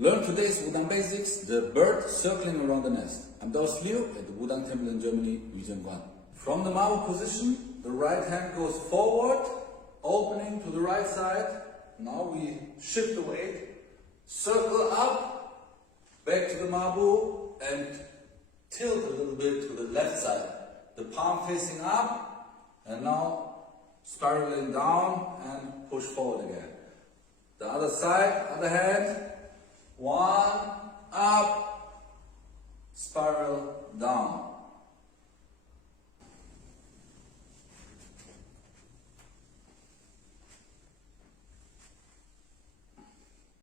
Learn today's Wudang Basics, the bird circling around the nest. I'm Daos Liu at the Wudang Temple in Germany, Museum 1. From the marble position, the right hand goes forward, opening to the right side. Now we shift the weight, circle up, back to the marble, and tilt a little bit to the left side. The palm facing up, and now spiraling down and push forward again. The other side, other hand, one, up, spiral, down.